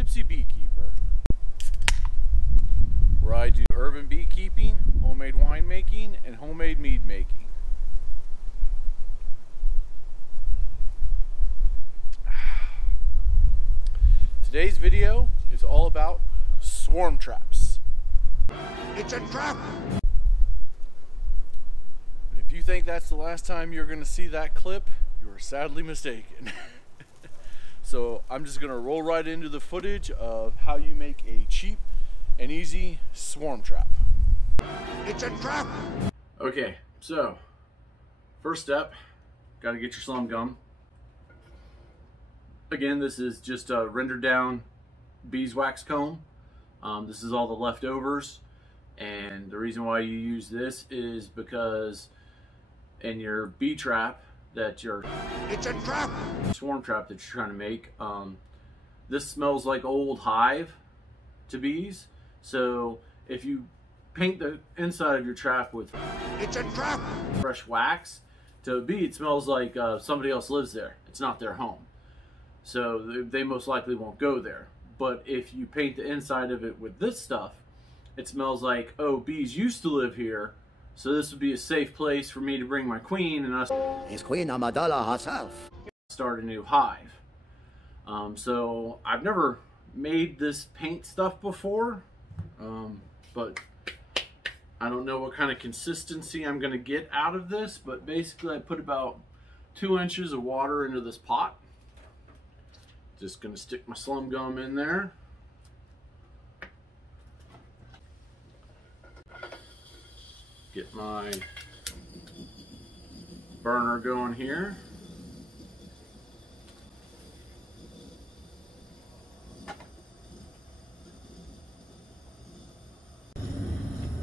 Tipsy Beekeeper, where I do urban beekeeping, homemade winemaking, and homemade mead making. Today's video is all about swarm traps. It's a trap! And if you think that's the last time you're going to see that clip, you are sadly mistaken. So I'm just going to roll right into the footage of how you make a cheap and easy swarm trap. It's a trap! Okay, so first step, got to get your Slum Gum. Again, this is just a rendered down beeswax comb. This is all the leftovers, and the reason why you use this is because in your bee trap that you're It's a trap! swarm trap that you're trying to make, this smells like old hive to bees. So if you paint the inside of your trap with It's a trap! fresh wax, to a bee it smells like somebody else lives there. It's not their home. So they most likely won't go there. But if you paint the inside of it with this stuff, it smells like, oh, bees used to live here, so this would be a safe place for me to bring my queen and us It's Queen Amidala herself. start a new hive. So I've never made this paint stuff before, but I don't know what kind of consistency I'm going to get out of this, but basically I put about 2 inches of water into this pot. Just going to stick my Slum Gum in there. Get my burner going here.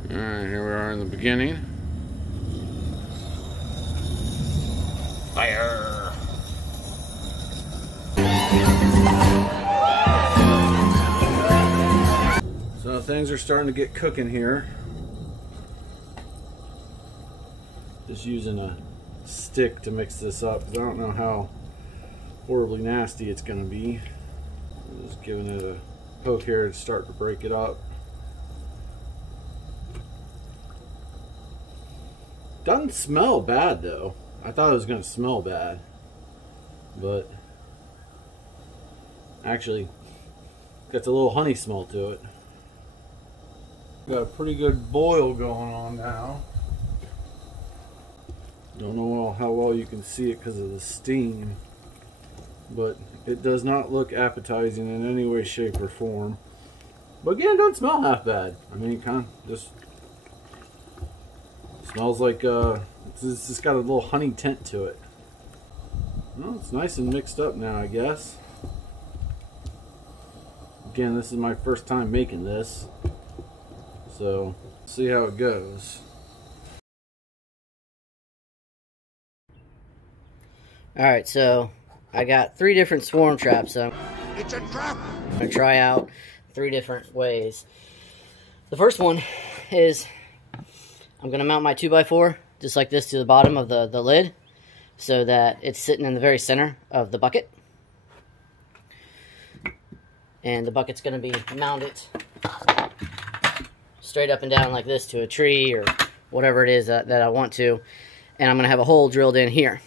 Alright, here we are in the beginning. Fire! So things are starting to get cooking here. Just using a stick to mix this up because I don't know how horribly nasty it's going to be. I'm just giving it a poke here to start to break it up. Doesn't smell bad though. I thought it was going to smell bad, but actually got a little honey smell to it. Got a pretty good boil going on now. Don't know how well you can see it because of the steam, but it does not look appetizing in any way, shape, or form. But again, it doesn't smell half bad. I mean, it kind of just smells like it's just got a little honey tint to it. Well, it's nice and mixed up now, I guess. Again, this is my first time making this, so see how it goes. Alright, so I got 3 different swarm traps. So It's a trap! I'm going to try out 3 different ways. The first one is I'm going to mount my 2x4 just like this to the bottom of the lid so that it's sitting in the very center of the bucket. And the bucket's going to be mounted straight up and down like this to a tree or whatever it is that I want to. And I'm going to have a hole drilled in here.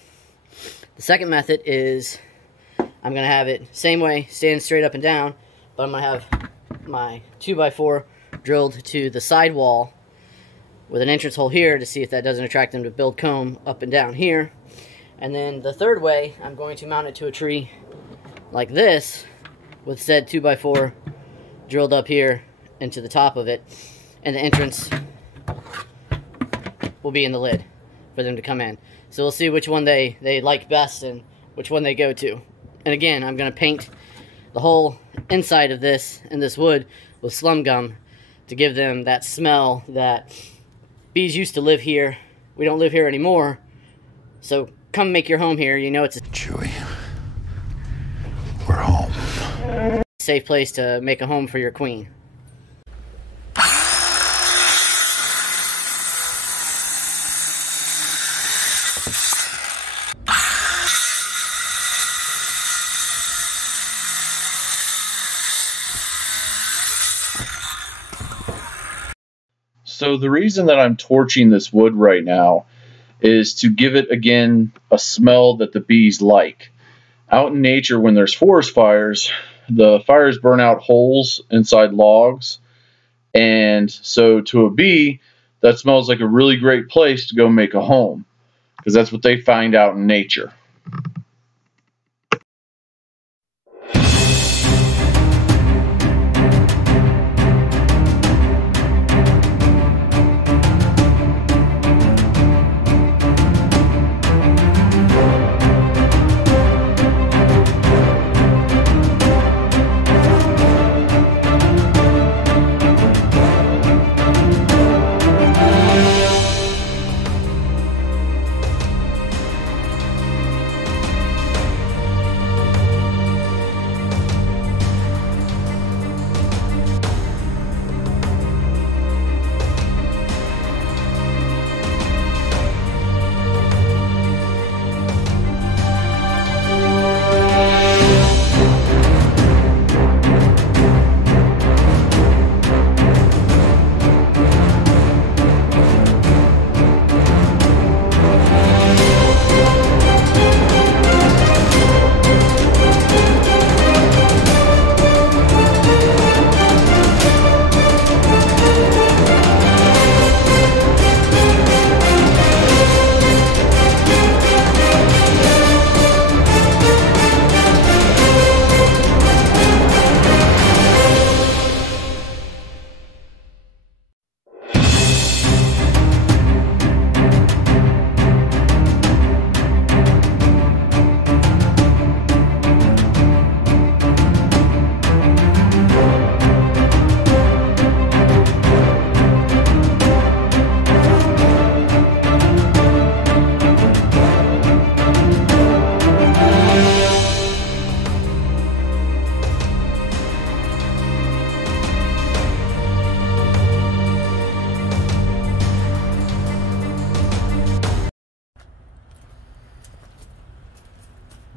The second method is I'm going to have it same way, standing straight up and down, but I'm going to have my 2x4 drilled to the side wall with an entrance hole here to see if that doesn't attract them to build comb up and down here. And then the third way, I'm going to mount it to a tree like this with said 2x4 drilled up here into the top of it, and the entrance will be in the lid for them to come in. So we'll see which one they like best and which one they go to. And again, I'm going to paint the whole inside of this and this wood with Slum Gum to give them that smell that bees used to live here. We don't live here anymore. So come make your home here. You know it's a Chewy. We're home. safe place to make a home for your queen. So the reason that I'm torching this wood right now is to give it, again, a smell that the bees like. Out in nature, when there's forest fires, the fires burn out holes inside logs. And so to a bee, that smells like a really great place to go make a home, because that's what they find out in nature.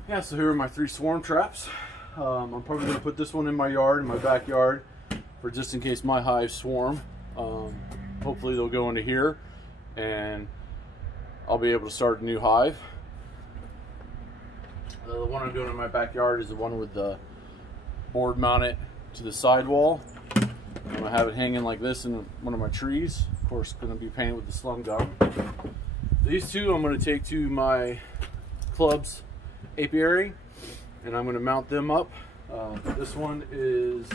Yeah, so here are my 3 swarm traps. I'm probably going to put this one in my yard, in my backyard, for just in case my hives swarm. Hopefully they'll go into here and I'll be able to start a new hive. The one I'm doing in my backyard is the one with the board mounted to the sidewall. I'm going to have it hanging like this in one of my trees. Of course, going to be painted with the Slum Gum. These two I'm going to take to my club's apiary and I'm going to mount them up. This one is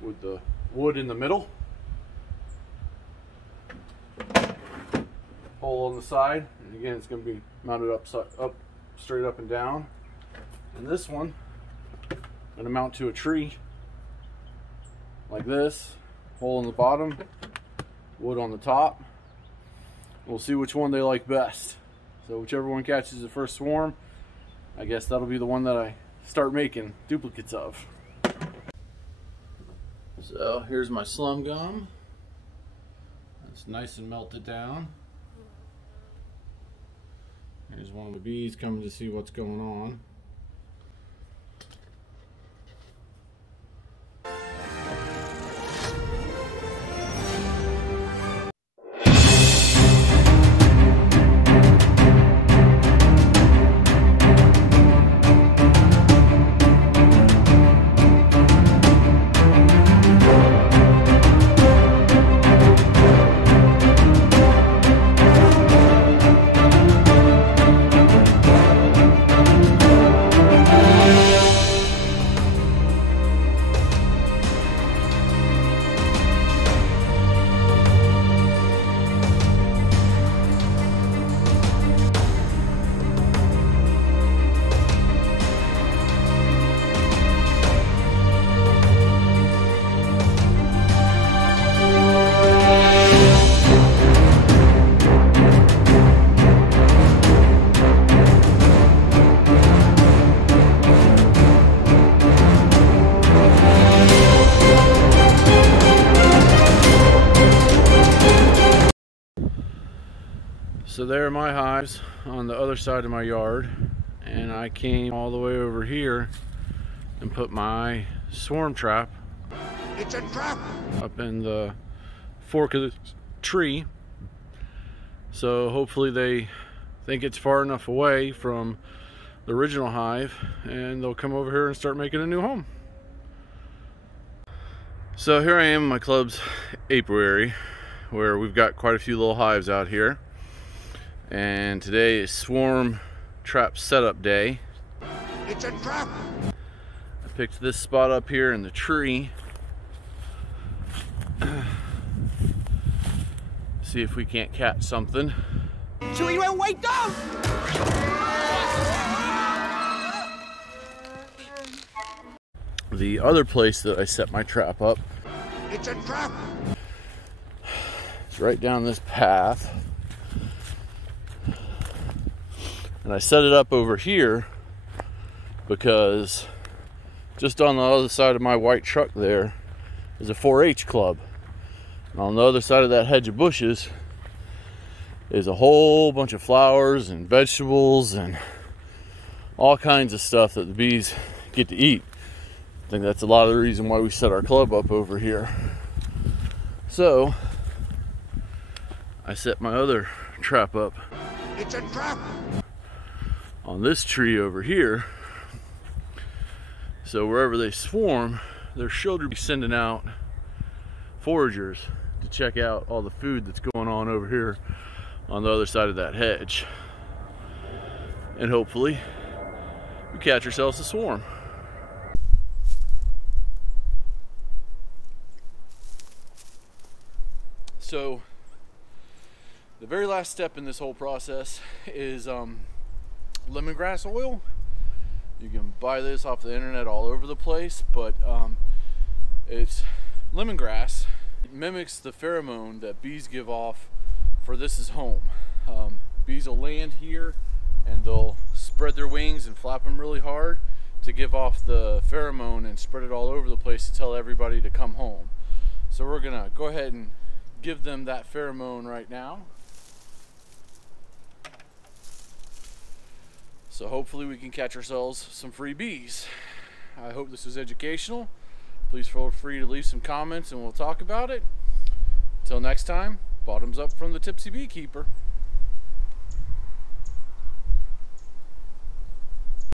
with the wood in the middle, hole on the side, and again it's going to be mounted up straight up and down. And this one I'm going to mount to a tree like this, hole in the bottom, wood on the top. We'll see which one they like best. So whichever one catches the first swarm, I guess that'll be the one that I start making duplicates of. So here's my Slum Gum. It's nice and melted down. Here's one of the bees coming to see what's going on. So there are my hives on the other side of my yard, and I came all the way over here and put my swarm trap It's a trap. Up in the fork of the tree. So hopefully they think it's far enough away from the original hive and they'll come over here and start making a new home. So here I am in my club's apiary where we've got quite a few little hives out here. And today is swarm trap setup day. It's a trap. I picked this spot up here in the tree. See if we can't catch something. Wait down. The other place that I set my trap up, It's a trap. it's right down this path. And I set it up over here because just on the other side of my white truck there is a 4-H club. And on the other side of that hedge of bushes is a whole bunch of flowers and vegetables and all kinds of stuff that the bees get to eat. I think that's a lot of the reason why we set our club up over here. So I set my other trap up It's a trap. on this tree over here. So wherever they swarm, they're sure to be sending out foragers to check out all the food that's going on over here on the other side of that hedge. And hopefully we catch ourselves a swarm. So the very last step in this whole process is lemongrass oil. You can buy this off the internet all over the place, but it's lemongrass. It mimics the pheromone that bees give off for this is home. Bees will land here and they'll spread their wings and flap them really hard to give off the pheromone and spread it all over the place to tell everybody to come home. So we're gonna go ahead and give them that pheromone right now. So hopefully we can catch ourselves some free bees. I hope this was educational. Please feel free to leave some comments and we'll talk about it. Until next time, bottoms up from the Tipsy Beekeeper.